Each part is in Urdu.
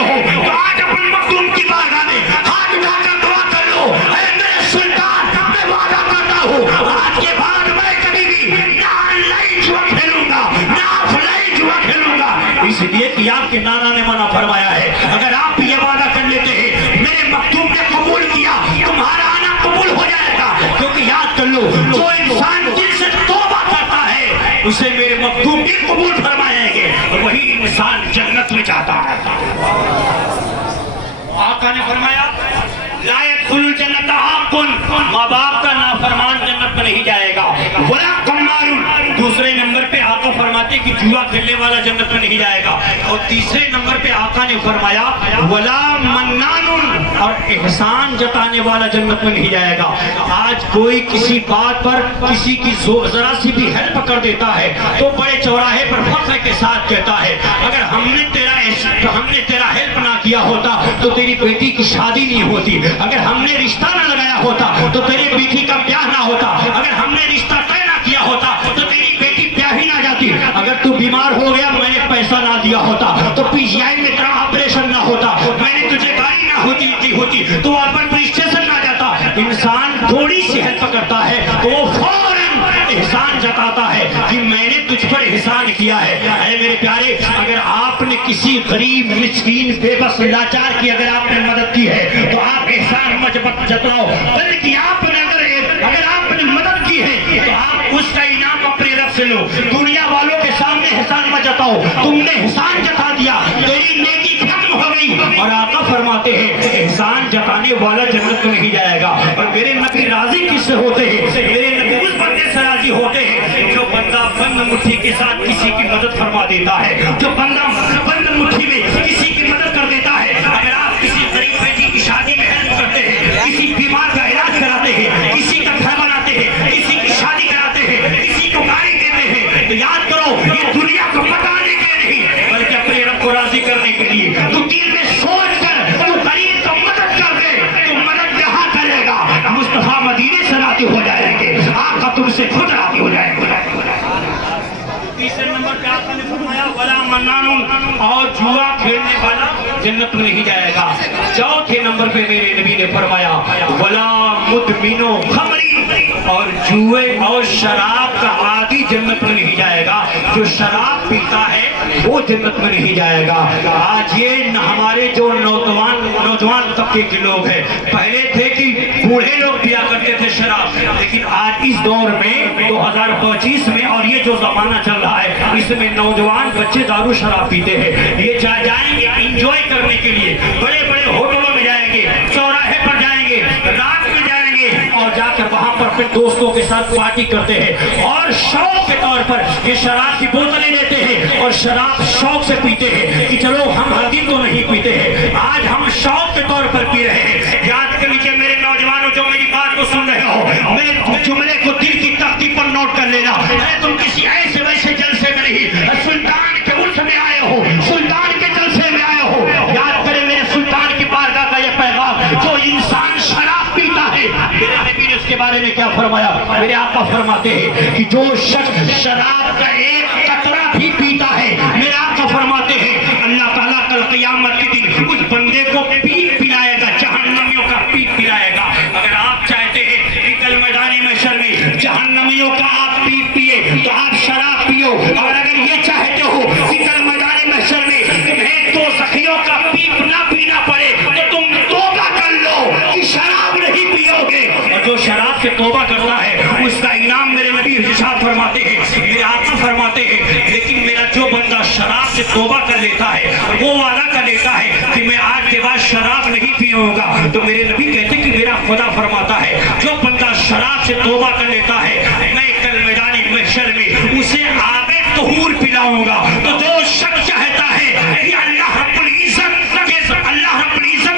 ہو تو آج اپنے مخدوم کی بارگاہ میں ہاتھ اٹھا کر دعا کر لو، اے میرے سلطان میں وعدہ کرتا ہوں آج کے بعد میں کبھی بھی نہ آن لائن جوا کھیلوں گا نہ آف لائن جوا کھیلوں گا، اس لیے کہ آپ کے نانا نے منع فرمایا ہے۔ اگر آپ یہ وعدہ کر لیتے ہیں میرے مخدوم نے قبول کیا تمہارا آنا قبول ہو جائے گا، کیونکہ یاد کر لو جو انسان دل سے توبہ کرتا ہے اسے میرے مخدوم بھی قبول فرمائیں گے، اور وہی انسان جنت میں جاتا ہے۔ آقا نے فرمایا لا يدخل الجنت عاق، ماں باپ کا نافرمان جنت میں نہیں جائے گا، ولا قمار، دوسرے نمبر پہ آقا فرماتے کہ جوا کھیلنے والا جنت میں نہیں جائے گا، اور تیسرے نمبر پہ آقا نے فرمایا ولا منان، اور احسان جتانے والا جنت میں نہیں جائے گا۔ آج کوئی کسی بات پر کسی کی ذرا سی بھی ہیلپ کر دیتا ہے تو بڑے چوراہے پر فخر کے ساتھ کہتا ہے اگر ہم نے تیرا ہیلپ نہ کیا ہوتا تو تیری بیٹی کی شادی نہیں ہوتی، اگر ہم نے رشتہ نہ لگایا ہوتا تو تیری بیٹی کا بیاہ نہ ہوتا، اگر ہم نے رشتہ طے نہ کیا ہوتا تو تیری بیٹی بیاہ ہی نہ جاتی، اگر تو بیمار ہو گیا میں نے پیسہ نہ دیا ہوتا تو پی جی آئی میں تیرا آپریشن نہ ہوتا، میں نے تجھے گاڑی نہ ہوتی تو اربن پولیس اسٹیشن نہ جاتا۔ انسان تھوڑی سی ہیلپ کرتا ہے تو وہ فوراً احسان جتاتا ہے کہ میں نے تجھ پر احسان کیا ہے۔ اے میرے پیارے، اگر آپ نے کسی غریب مسکین بے بس لاچار کی اگر آپ نے مدد کی ہے تو آپ احسان مت جتاؤ، بلکہ آپ نے اگر آپ نے مدد کی ہے تو آپ اس کا انعام اپنے رب سے لو، دنیا والوں کے سامنے احسان مت جتاؤ، تم نے احسان جتا دیا تیری نیکی ختم ہو گئی، اور آقا فرماتے ہیں احسان جتانے والا جنت میں نہیں جائے گا۔ اور میرے نبی راضی کس سے ہوتے ہیں؟ میرے نبی اس بندے سے راضی ہوتے ہیں جو بندہ بند مٹھی کے ساتھ کسی کی مدد فرما دیتا ہے، جو بندہ بند مٹھی میں کسی کی مدد کر دیتا ہے۔ اگر آپ کسی غریب بیٹی کی شادی میں ہیلپ کرتے ہیں، کسی بیمار کا علاج کراتے ہیں، کسی کا گھر بناتے ہیں، کسی کی شادی کراتے ہیں، کسی کو گاڑی دیتے ہیں، تو یاد کرو یہ دنیا کو بتانے کے نہیں بلکہ اپنے رب کو راضی کرنے کے لیے۔ تو دل میں سوچ کر تو غریب کو مدد کر دے تو مدد کہاں کرے گا؟ مصطفیٰ مدینے سے راضی ہو جائیں گے، آقا تم سے خود راضی ہو جائیں گے۔ تیسرے نمبر پہ آقا نے فرمایا ولا منان، اور جوا کھیلنے والا جنت میں نہیں جائے گا۔ چوتھے نمبر پہ میرے نبی نے فرمایا ولا مدمن خمر، اور جوئے اور شراب کا عادی جنت میں نہیں جائے گا، جو شراب پیتا ہے وہ جنت میں نہیں جائے گا۔ آج یہ ہمارے جو نوجوان طبقے کے لوگ ہیں، پہلے تھے کہ بوڑھے لوگ پیا کرتے تھے شراب، لیکن آج اس دور میں 2025 میں اور یہ جو زمانہ چل رہا ہے اس میں نوجوان بچے دارو شراب پیتے ہیں۔ یہ جائیں گے انجوائے کرنے کے لیے، بڑے بڑے ہوٹلوں میں جائیں گے، چوراہے پر جائیں گے، رات میں جائیں گے، اور جا کر وہاں پر اپنے دوستوں کے ساتھ پارٹی کرتے ہیں، اور شوق کے طور پر یہ شراب کی بوتلیں لیتے ہیں اور شراب شوق سے پیتے ہیں کہ چلو ہم ہر دن تو نہیں پیتے ہیں، آج ہم شوق کے طور پر پی رہے ہیں۔ یاد کر لیجیے میرے نوجوانوں جو میری بات کو سن رہے ہو، میرے جملے کو دل کی تختی پر نوٹ کر لینا، تم کسی ایسے ویسے جلسے میں نہیں، سلطان کے عرس میں آئے ہو، سلطان کے جلسے میں آئے ہو۔ یاد کریں میرے سلطان کی بارگاہ کا یہ پیغام، جو انسان شراب پیتا ہے میرے نبی نے اس کے بارے میں کیا فرمایا؟ میرے آقا فرماتے ہیں کہ جو شخص شراب کا ایک قطرہ بھی پیتا ہے، میرے آقا فرماتے ہیں اللہ تعالیٰ کل قیامت کے دن اس بندے کو پیپ پلائے گا، جہنمیوں کا پیپ پلائے گا۔ اگر آپ چاہتے ہیں کہ کل میدان محشر میں جہنمیوں کا آپ پیپ پیے تو آپ شراب پیو، اور اگر یہ چاہتے ہو کہ کل میدان محشر میں تمہیں دو سخیوں کا پیپ نہ پینا پڑے تو تم توبہ کر لو کہ شراب نہیں پیو گے، اور جو شراب سے توبہ کرتا ہے اس کا انعام میرے نبی ارشاد فرماتے ہیں، میرے آقا فرماتے ہیں لیکن میرا جو بندہ شراب سے توبہ کر لیتا ہے، وہ وعدہ کر لیتا ہے کہ میں آج کے بعد شراب نہیں پیوں گا، تو میرے نبی کہتے ہیں کہ میرا خدا فرماتا ہے جو بندہ شراب سے توبہ کر لیتا ہے میں کل میدان محشر میں اسے آب طہور پلاؤں گا۔ تو جو شخص چاہتا ہے کہ اللہ رب العزت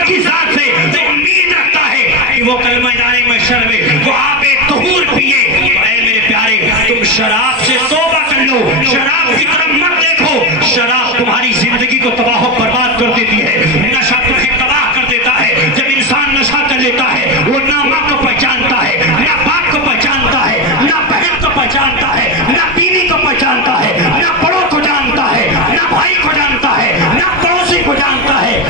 کی ذات سے جو امید رکھتا ہے کہ وہ کل میدان محشر میں وہ آب طہور پیے، اے میرے پیارے تم شراب سے توبہ کر لو، شراب کی طرف مت دیکھو، شراب تمہاری زندگی کو تباہ و برباد کر دیتی ہے، نشہ تمہیں تباہ کر دیتا ہے۔ جب انسان نشہ کر لیتا ہے وہ نہ ماں کو پہچانتا ہے، نہ باپ کو پہچانتا ہے، نہ بہن کو پہچانتا ہے، نہ بیوی کو پہچانتا ہے، نہ بڑوں کو جانتا ہے، نہ بھائی کو جانتا ہے، نہ پڑوسی کو جانتا ہے۔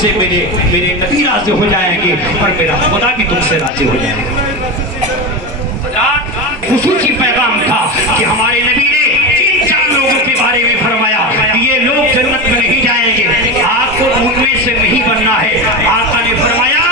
سے میرے نبی راضی ہو جائیں گے اور میرا خدا بھی تم سے راضی ہو جائے گا۔ خصوصی پیغام تھا کہ ہمارے نبی نے ان 4 لوگوں کے بارے میں فرمایا کہ یہ لوگ جنت میں نہیں جائیں گے، آپ کو ان میں سے نہیں بننا ہے۔ آقا نے فرمایا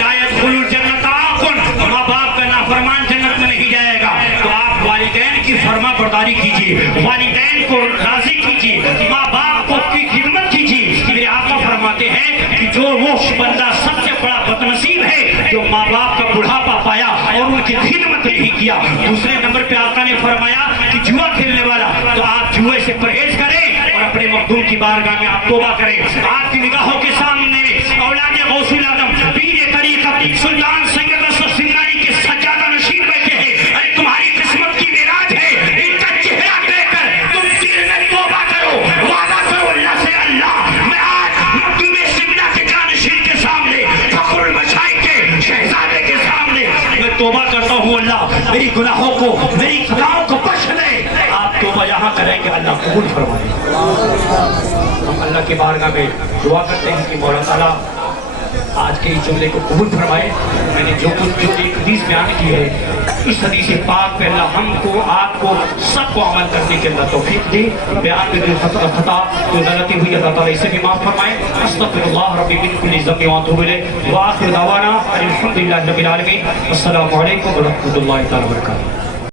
لا يدخل الجنت عاق، ماں باپ کا نافرمان جنت میں نہیں جائے گا۔ تو آپ والدین کی فرما برداری کیجیے، والدین کو راضی کیجیے، ماں باپ کو کی خدمت کیجیے۔ میرے آقا فرماتے ہیں کہ جو وہ بندہ سب سے بڑا بدنصیب ہے جو ماں باپ کا بڑھاپا پایا اور ان کی خدمت نہیں کیا۔ دوسرے نمبر پہ آقا نے فرمایا کہ جوا کھیلنے والا، تو آپ جوئے سے پرہیز کریں اور اپنے مخدوم کی بارگاہ میں آپ توبہ کریں۔ آپ کی نگاہوں کے سامنے اولاد غوث العظم پیر طریقت سلطان سید اسد سمنانی کے سجادہ نشین بیٹھے ہیں۔ ارے تمہاری قسمت کی معراج ہے، ان کا چہرہ دیکھ کر تم دل میں توبہ کرو، وعدہ کرو اللہ سے، اللہ میں آج مخدوم سمنا کے جانشین کے سامنے، فخر المشائخ کے شہزادے کے سامنے میں توبہ کرتا ہوں، اللہ میری گناہوں کو، میری خطاؤں کو بخش لے۔ آپ توبہ یہاں کریں کہ اللہ قبول فرمائے۔ ہم اللہ کی بارگاہ میں دعا کرتے ہیں کہ مولا تعالیٰ آج کے اس جملے کو قبول فرمائے۔ میں نے جو کچھ ایک حدیث بیان کی ہے، اس حدیث پاک پہ اللہ ہم کو، آپ کو، سب کو عمل کرنے کے اللہ توفیق دے۔ بیان میں جو خطا جو غلطی ہوئی اللہ تعالیٰ اسے بھی معاف فرمائے۔ استغفر اللہ ربی من کل ذنب واتوب الیہ، وآخر دعوانا الحمدللہ رب العالمین۔ السلام علیکم ورحمۃ اللہ تعالیٰ وبرکاتہ۔